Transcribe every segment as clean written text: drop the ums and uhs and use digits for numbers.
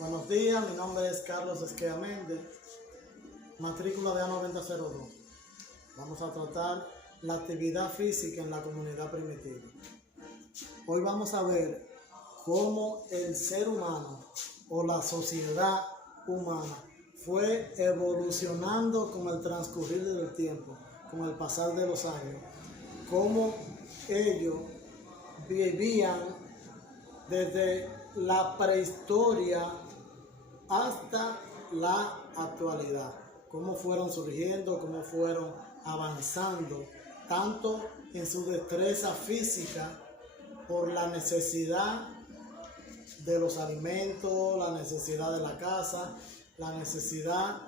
Buenos días, mi nombre es Carlos Esquea Méndez, matrícula de A9002. Vamos a tratar la actividad física en la comunidad primitiva. Hoy vamos a ver cómo el ser humano o la sociedad humana fue evolucionando con el transcurrir del tiempo, con el pasar de los años, cómo ellos vivían desde la prehistoria hasta la actualidad, cómo fueron surgiendo, cómo fueron avanzando, tanto en su destreza física por la necesidad de los alimentos, la necesidad de la casa, la necesidad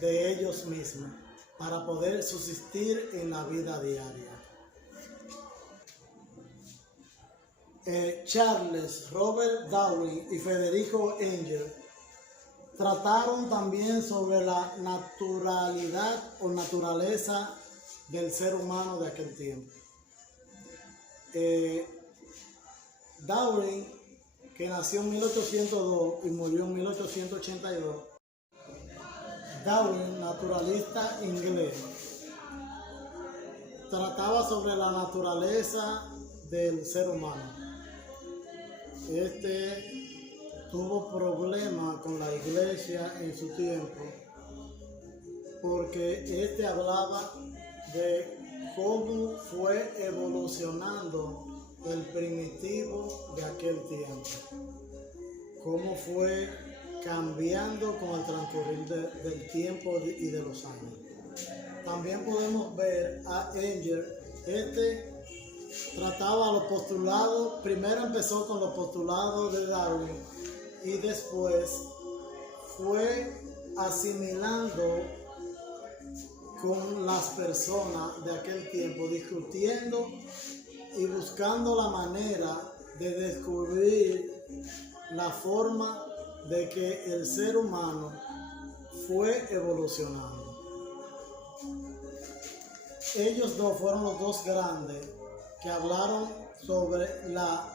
de ellos mismos para poder subsistir en la vida diaria. Charles, Robert Darwin y Federico Engel trataron también sobre la naturalidad o naturaleza del ser humano de aquel tiempo. Darwin, que nació en 1802 y murió en 1882, Darwin, naturalista inglés, trataba sobre la naturaleza del ser humano. Tuvo problemas con la iglesia en su tiempo porque hablaba de cómo fue evolucionando el primitivo de aquel tiempo, cómo fue cambiando con el transcurrir del tiempo y de los años. También podemos ver a Engel. Trataba los postulados, primero empezó con los postulados de Darwin y después fue asimilando con las personas de aquel tiempo, discutiendo y buscando la manera de descubrir la forma de que el ser humano fue evolucionando. Ellos dos fueron los dos grandes que hablaron sobre la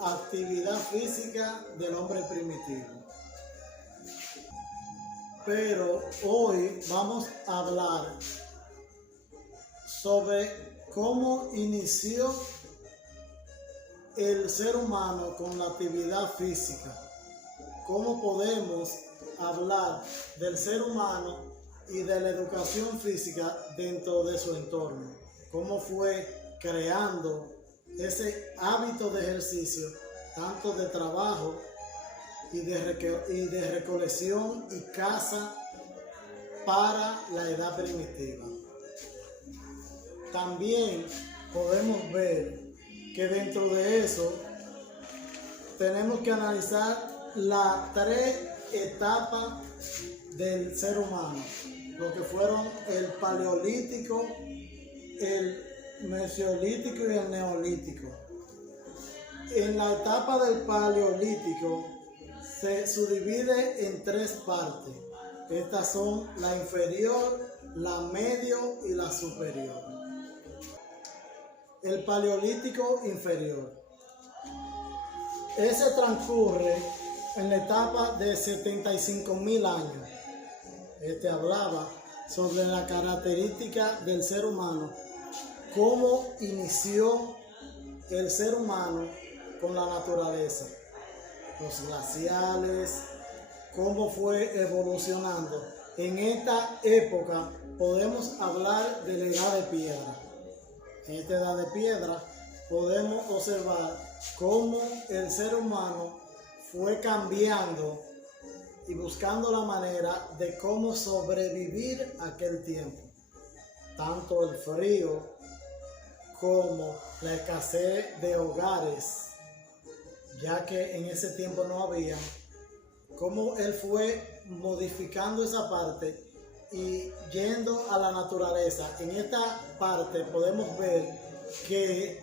actividad física del hombre primitivo. Pero hoy vamos a hablar sobre cómo inició el ser humano con la actividad física, cómo podemos hablar del ser humano y de la educación física dentro de su entorno, cómo fue creando ese hábito de ejercicio, tanto de trabajo y de recolección y caza para la edad primitiva. También podemos ver que dentro de eso tenemos que analizar las tres etapas del ser humano, lo que fueron el paleolítico, el mesolítico y el neolítico. En la etapa del paleolítico se subdivide en tres partes. Estas son la inferior, la medio y la superior. El paleolítico inferior. Ese transcurre en la etapa de 75.000 años. Hablaba sobre la característica del ser humano, cómo inició el ser humano con la naturaleza, los glaciales, cómo fue evolucionando. En esta época podemos hablar de la edad de piedra. En esta edad de piedra podemos observar cómo el ser humano fue cambiando y buscando la manera de cómo sobrevivir aquel tiempo. Tanto el frío como la escasez de hogares, ya que en ese tiempo no había, cómo él fue modificando esa parte y yendo a la naturaleza. En esta parte podemos ver que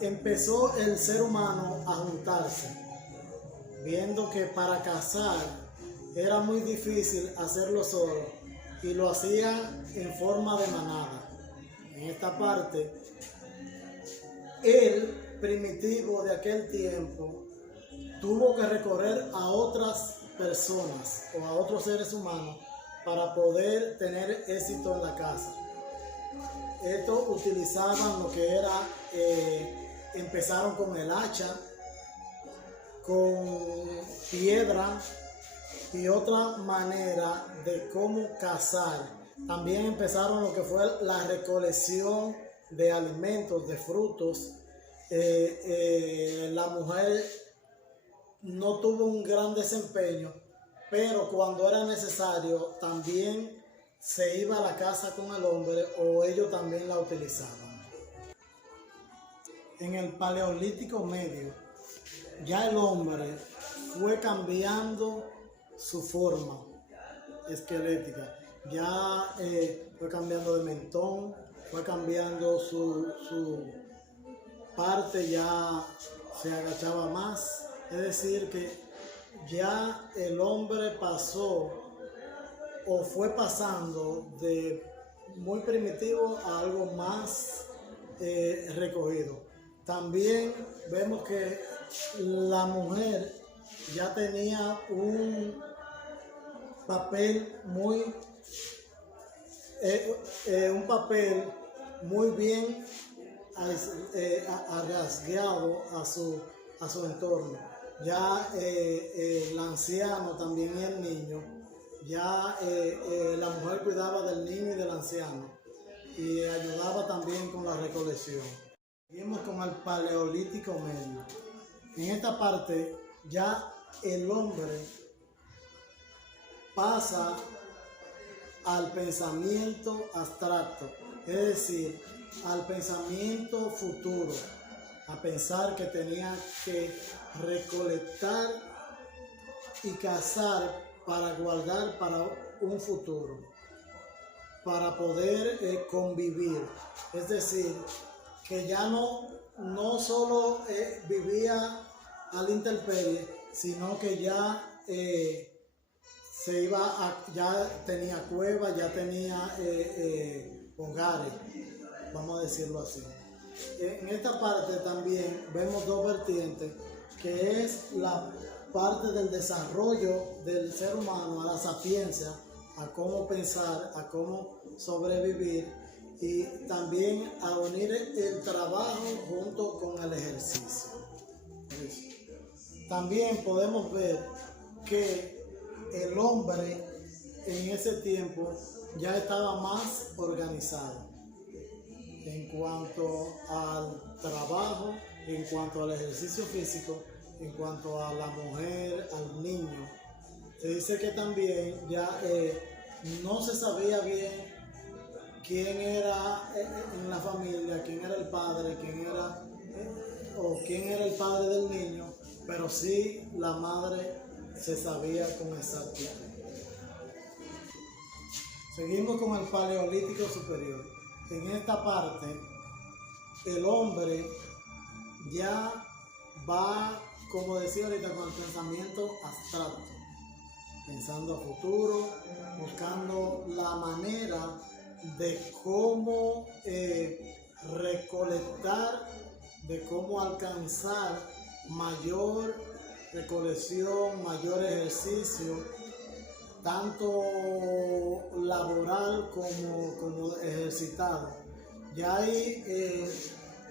empezó el ser humano a juntarse, viendo que para cazar era muy difícil hacerlo solo y lo hacía en forma de manada. En esta parte, el primitivo de aquel tiempo tuvo que recorrer a otras personas o a otros seres humanos para poder tener éxito en la casa. Estos utilizaban lo que era, empezaron con el hacha, con piedra y otra manera de cómo cazar. También empezaron lo que fue la recolección de alimentos, de frutos. La mujer no tuvo un gran desempeño, pero cuando era necesario también se iba a la casa con el hombre o ellos también la utilizaban. En el Paleolítico Medio, ya el hombre fue cambiando su forma esquelética, ya fue cambiando de mentón, fue cambiando su parte, ya se agachaba más, es decir que ya el hombre pasó o fue pasando de muy primitivo a algo más recogido. También vemos que la mujer ya tenía un papel muy bien rasgueado a su entorno. Ya el anciano también y el niño, ya la mujer cuidaba del niño y del anciano y ayudaba también con la recolección. Seguimos con el Paleolítico Medio. En esta parte ya el hombre pasa al pensamiento abstracto, es decir, al pensamiento futuro, a pensar que tenía que recolectar y cazar para guardar para un futuro, para poder convivir. Es decir, que ya no solo vivía a la intemperie, sino que ya ya tenía cuevas, ya tenía hogares, vamos a decirlo así. En esta parte también vemos dos vertientes, que es la parte del desarrollo del ser humano a la sapiencia, a cómo pensar, a cómo sobrevivir y también a unir el trabajo junto con el ejercicio. También podemos ver que el hombre en ese tiempo ya estaba más organizado en cuanto al trabajo, en cuanto al ejercicio físico, en cuanto a la mujer, al niño. Se dice que también ya no se sabía bien quién era en la familia, quién era el padre, quién era el padre del niño, pero sí la madre se sabía con exactitud. Seguimos con el Paleolítico Superior. En esta parte, el hombre ya va, como decía ahorita, con el pensamiento abstracto, pensando a futuro, buscando la manera de cómo recolectar, de cómo alcanzar mayor recolección, mayor ejercicio, tanto laboral como ejercitado. Ya ahí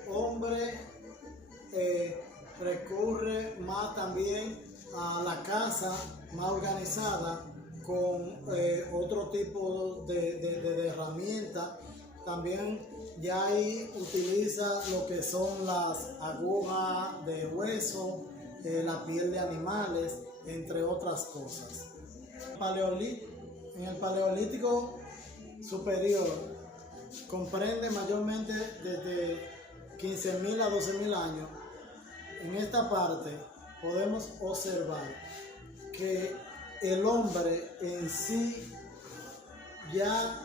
hombre recurre más también a la casa más organizada con otro tipo de herramientas. También ya ahí utiliza lo que son las agujas de hueso, la piel de animales, entre otras cosas. En el Paleolítico Superior comprende mayormente desde 15.000 a 12.000 años. En esta parte podemos observar que el hombre en sí ya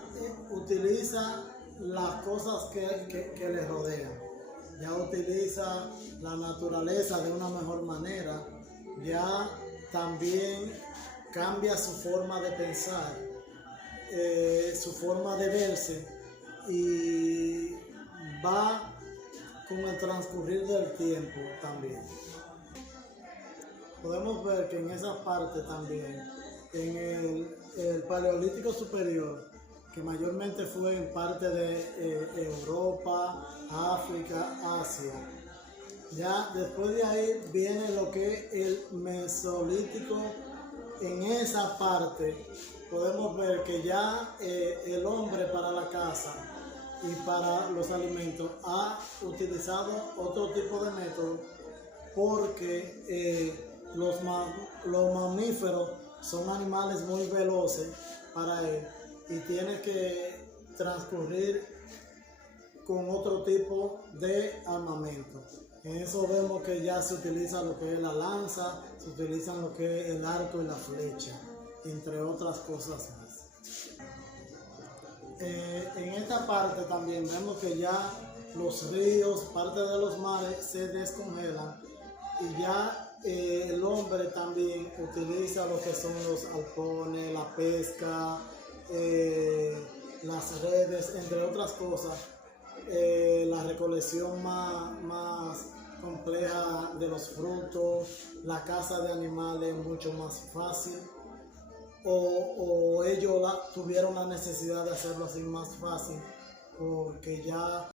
utiliza las cosas que le rodean, ya utiliza la naturaleza de una mejor manera, ya también cambia su forma de pensar, su forma de verse, y va con el transcurrir del tiempo también. podemos ver que en esa parte también, en el Paleolítico Superior, que mayormente fue en parte de Europa, África, Asia. Ya después de ahí viene lo que es el Mesolítico. En esa parte podemos ver que ya el hombre para la caza y para los alimentos ha utilizado otro tipo de método, porque los mamíferos son animales muy veloces para él y tiene que transcurrir con otro tipo de armamento. En eso vemos que ya se utiliza lo que es la lanza, se utilizan lo que es el arco y la flecha, entre otras cosas más. En esta parte también vemos que ya los ríos, parte de los mares se descongelan y ya el hombre también utiliza lo que son los arpones, la pesca, las redes, entre otras cosas. La recolección más compleja de los frutos, la caza de animales mucho más fácil, o ellos tuvieron la necesidad de hacerlo así más fácil porque ya